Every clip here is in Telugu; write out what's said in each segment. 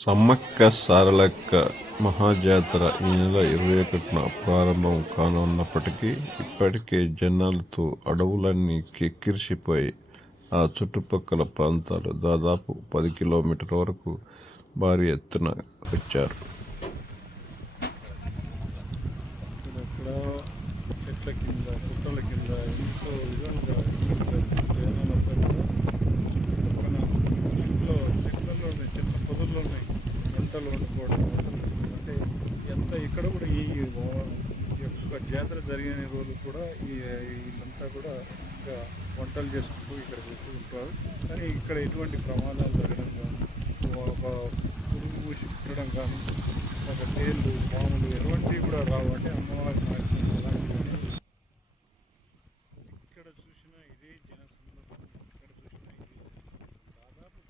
సమ్మక్క సారలక్క మహాజాతర ఈ నెల 21న ప్రారంభం కానున్నప్పటికీ ఇప్పటికే జనాలతో అడవులన్నీ కిక్కిరిసిపోయి ఆ చుట్టుపక్కల ప్రాంతాలు దాదాపు 10 కిలోమీటర్ల వరకు భారీ ఎత్తున వచ్చారు. వంటలు వండుకోవడం అంటే ఎంత ఇక్కడ కూడా ఈ యొక్క జాతర జరిగిన రోజు కూడా వీళ్ళంతా కూడా ఇంకా వంటలు చేసుకుంటూ ఇక్కడ చేస్తూ ఉంటారు. కానీ ఇక్కడ ఎటువంటి ప్రమాదాలు జరగడం కానీ ఒక పురుగు పూసి పుట్టడం కానీ ఒక తేళ్ళు పాములు ఎటువంటివి కూడా రావు. అంటే అమ్మవారి ఇక్కడ చూసినా ఇదే జనసందర్భం, ఇక్కడ చూసినా ఇదే దాదాపు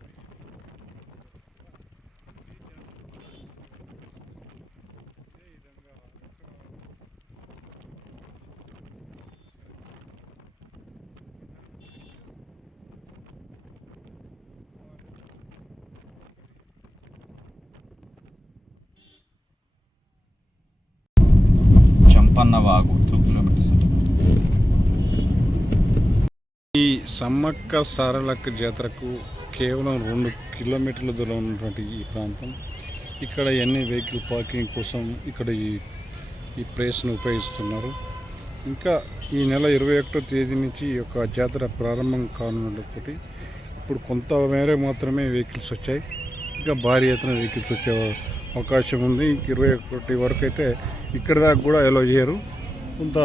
చంపన్నవాగు 2 కిలోమీటర్స్. ఈ సమ్మక్క సారలక్క జాతరకు కేవలం 2 కిలోమీటర్ల దూరం ఉన్నటువంటి ఈ ప్రాంతం, ఇక్కడ ఎన్ని వెహికల్ పార్కింగ్ కోసం ఇక్కడ ఈ ప్లేస్ను ఉపయోగిస్తున్నారు. ఇంకా ఈ నెల 21వ తేదీ నుంచి ఈ యొక్క జాతర ప్రారంభం కానున్నప్పటి ఇప్పుడు కొంత మేర మాత్రమే వెహికల్స్ వచ్చాయి. ఇంకా భారీ ఎత్తున వెహికల్స్ వచ్చే అవకాశం ఉంది. 21 వరకు అయితే ఇక్కడ దాకా కూడా అలో చేయరు. కొంత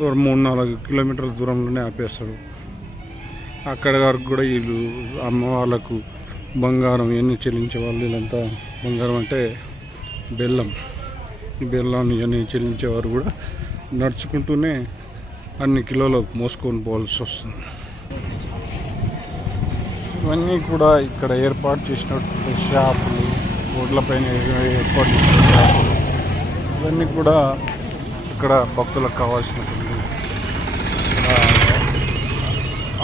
3-4 కిలోమీటర్ల దూరంలోనే ఆపేస్తారు. అక్కడ వరకు కూడా వీళ్ళు అమ్మవాళ్ళకు బంగారం ఇవన్నీ చెల్లించే వాళ్ళు, వీళ్ళంతా బంగారం అంటే బెల్లం, ఈ బెల్లాన్ని ఇవన్నీ చెల్లించేవారు కూడా నడుచుకుంటూనే అన్ని కిలోలు మోసుకొని పోవాల్సి వస్తుంది. ఇవన్నీ కూడా ఇక్కడ ఏర్పాటు చేసినటువంటి షాపులు, రోడ్లపైన ఏర్పాటు చేసిన షాపులు, ఇవన్నీ కూడా ఇక్కడ భక్తులకు కావాల్సినటువంటి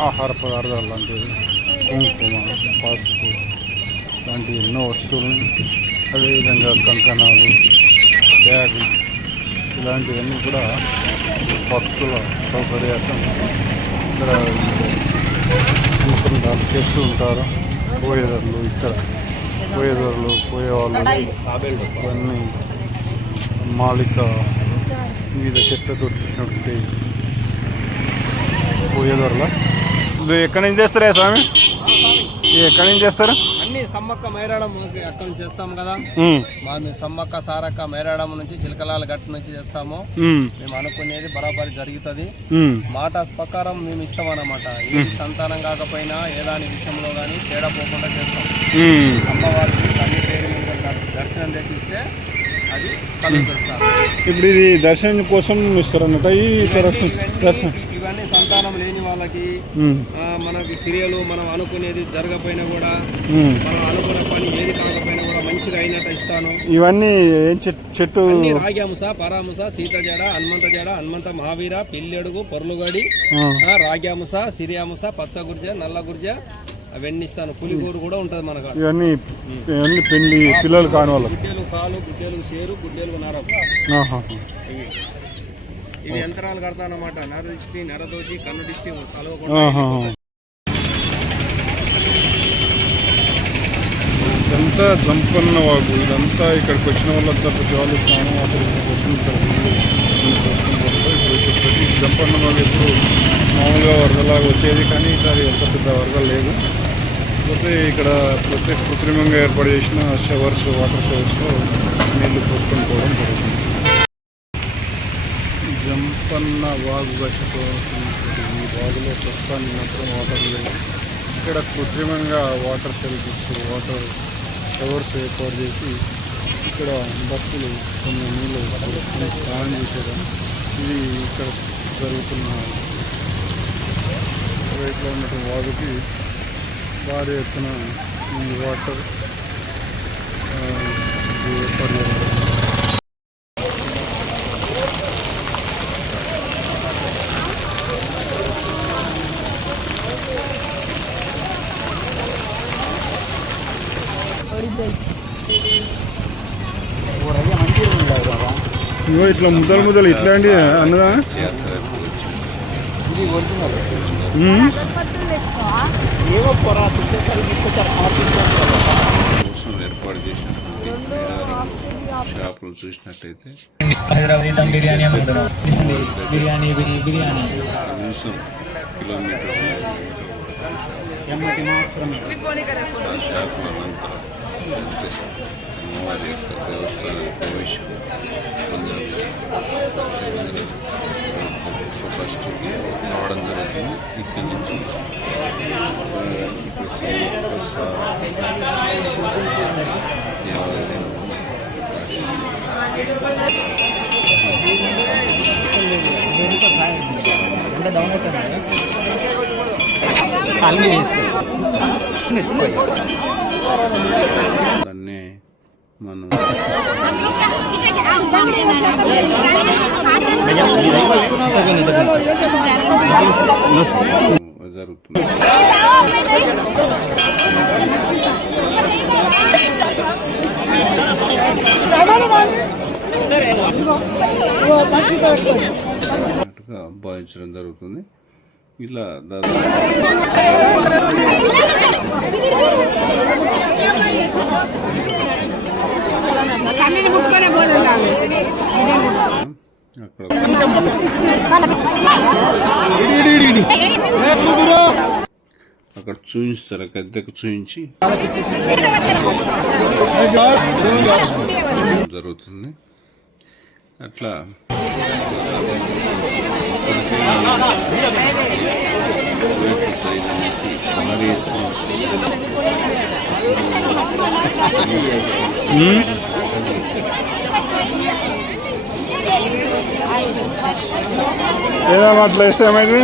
ఆహార పదార్థాలు లాంటివి, కుంకుమ, పసుపు లాంటి ఎన్నో వస్తువులను, అదేవిధంగా కంకణాలు, బ్యాగులు ఇలాంటివన్నీ కూడా భక్తుల సౌకర్యార్థం ఇక్కడ కుంకుమలు చేస్తూ ఉంటారు. పోయేదారులు, ఇక్కడ పోయేదారులు, పోయేవాళ్ళు ఇవన్నీ మాలిక వివిధ చెట్లతో చూసినటువంటి పోయేదారుల. ఎక్కడి నుంచి చేస్తారా స్వామి? ఎక్కడి నుంచి చేస్తారు? అన్ని సమ్మక్క మైరాడం అక్కడ నుంచి చేస్తాం కదా. మేము సమ్మక్క సారక్క మైరాడం నుంచి చిలకలాల గట్టు నుంచి చేస్తాము. మేము అనుకునేది బరాబరి జరుగుతుంది. మాట ప్రకారం మేము ఇస్తాం అన్నమాట. ఏది సంతానం కాకపోయినా ఏదాని విషయంలో కానీ తేడా పోకుండా చేస్తాం. అమ్మవారికి తల్లి పేరు మీద దర్శనం చేసిస్తే అది కలుగుతుంది సార్. ఇప్పుడు ఇది దర్శనం కోసం ఇస్తారన్నమాట. ఈ దర్శనం ఇవన్నీ సంతానం లేని వాళ్ళకి మనకి క్రియలు మనం అనుకునేది జరగపోయినా కూడా, మనం అనుకున్న పని ఏది కాకపోయినా కూడా మంచిగా అయినట్టు ఇస్తాను. ఇవన్నీ చెట్టు రాగ్యాముస, పరాముస, సీత జడ, హనుమంత జడ, హనుమంత మహావీర, పిల్లెడుగు, పొర్లుగడి, రాగ్యాముస, సిరియాముస, పచ్చ గుర్జ, నల్ల గుర్జ అవన్నీ ఇస్తాను. పులిగూరు కూడా ఉంటుంది మనకు. ఇవన్నీ పెళ్లి పిల్లలు కాని వాళ్ళు గుడ్డేలు కాలు, గుడ్డేలు చేరు, గుడ్డేలు నరం, ఇవి యంత్రాలు కడతానమాట. నరదిష్టి, నరదోషి, కన్ను దిష్టి కలవకుండా. ఇదంతా జంపన్నవాగు. ఇదంతా ఇక్కడికి వచ్చిన వాళ్ళంతా ప్రతి వాళ్ళు స్నానం చేసుకుని పోతారు. ఇప్పుడు జంపన్నవాగు ఎప్పుడు మామూలుగా వరదలాగా వచ్చేది, కానీ ఈసారి ఎంత పెద్ద వరద లేదు. కాకపోతే ఇక్కడ కృత్రిమంగా ఏర్పాటు చేసిన షవర్స్, వాటర్ షవర్స్లో నీళ్లు పోసుకొని పోవడం జరుగుతుంది. జంపన్న వాగుగా చెప్పవలసినటువంటి ఈ వాగులో ప్రస్తుతానికి మాత్రం వాటర్ లేదు. ఇక్కడ కృత్రిమంగా వాటర్ వాటర్ షవర్స్ ఏర్పాటు చేసి ఇక్కడ భక్తులు కొన్ని నీళ్ళు స్నానం చేసేదాన్ని. ఇది ఇక్కడ జరుగుతున్న రేట్లో ఉన్నటువంటి వాగుకి భారీ ఎత్తున ఈ వాటర్ ఏర్పాటు చేయాలి. ఇగో ఇట్లా ముద్దలు ఇట్లాంటి అన్నదా కోసం ఏర్పాటు చేసినటువంటి షాపులు చూసినట్టయితే కనీసం కిలోమీటర్ ఆ షాపుల అనంతరం వెళ్తే అమ్మవారి యొక్క దేవస్థానం ప్రవేశం ఫస్ట్ రావడం జరుగుతుంది. ఇక్కడి నుంచి ఇప్పుడు దేవాలయం దాన్నే మనం జరుగుతుంది. భావించడం జరుగుతుంది. ఇలా దాదాపు అక్కడ చూపిస్తారు, గద్దెకు చూపించి జరుగుతుంది. అట్లా ఏదో అట్లా ఇస్తే ఏమైంది?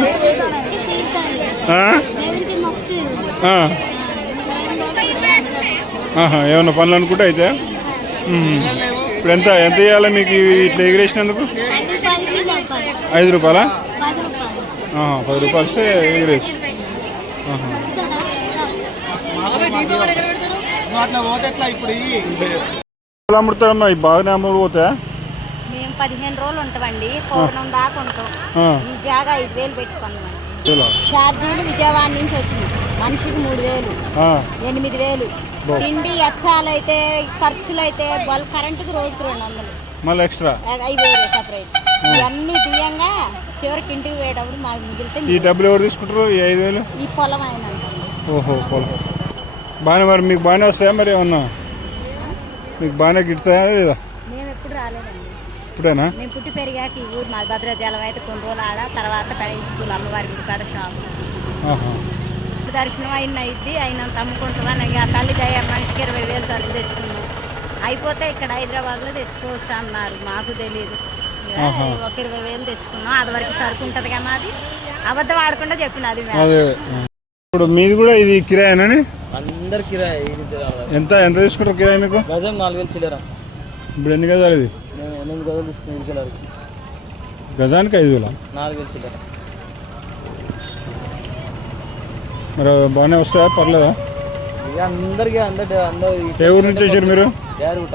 ఏమన్నా పనులు అనుకుంటే అయితే ఇప్పుడు ఎంత ఎంత ఇవ్వాలి మీకు ఇట్లా ఎగిరేసినందుకు? 5 రూపాయలా? 10 రూపాయలు ఇస్తే ఎగిరేసి. ఎలా అమ్ముతారమ్మా? ఈ బాగానే అమ్ముడు పోతా? మేము 15 రోజులు ఉంటామండి, పౌర్ణం దాకా ఉంటాం. ఈ జాగా 5,000 పెట్టుకున్నాం. ఛార్జీలు విజయవాడ నుంచి వచ్చింది, మనిషికి 3,000, 8,000. తిండి ఎచ్చాలైతే ఖర్చులు అయితే కరెంటుకి రోజుకి 200, మళ్ళీ ఎక్స్ట్రా 5,000 సపరేట్. ఇవన్నీ బియ్యంగా చివరికి ఇంటికి పోయేటప్పుడు మాకు మిగిలితే. ఈ డబ్బులు ఎవరు తీసుకుంటారు? ఈ 5,000 ఈ పొలం అయినా. ఓహో, పొలం బాగానే. మరి మీకు బాగానే వస్తాయా? మరి ఏమన్నా మీకు బాగానే గిడతాయా లేదా? మేము ఎప్పుడు రాలేదండి, ఇప్పుడేనా? మేము పుట్టి పెరిగాక ఈ ఊరు మా భద్రాచలం అయితే కొన్ని రోజులు ఆడ, తర్వాత స్కూల్ అమ్మవారి గుడి కాడ షాప్ దర్శనం అయినది అయినంత అమ్ముకుంటుందని ఆ తల్లి దయ మనిషికి 20,000 సరుకు తెచ్చుకున్నాం. అయిపోతే ఇక్కడ హైదరాబాద్లో తెచ్చుకోవచ్చు అన్నారు, మాకు తెలియదు. ఒక 20,000 తెచ్చుకున్నాం. అది వరకు సరుకు ఉంటుంది కదా, అది అబద్ధం ఆడకుండా చెప్పినది. ఇప్పుడు మీది కూడా ఇది కిరాయేనండి? అందరు కిరాయి. ఎంత ఎంత తీసుకుంటారు కిరాయి మీకు? గజం 4,000 చిల్లర. ఇప్పుడు ఎన్ని గజాలు ఇది? 8 గజాలు తీసుకుని గజానికి 5,000? 4,000 చిల్లర. మరి బాగానే వస్తాయా? పర్లేదా? ఇక అందరికి అందరు ఏ ఊరు నుంచి వచ్చారు మీరు? యారుగుట్ట.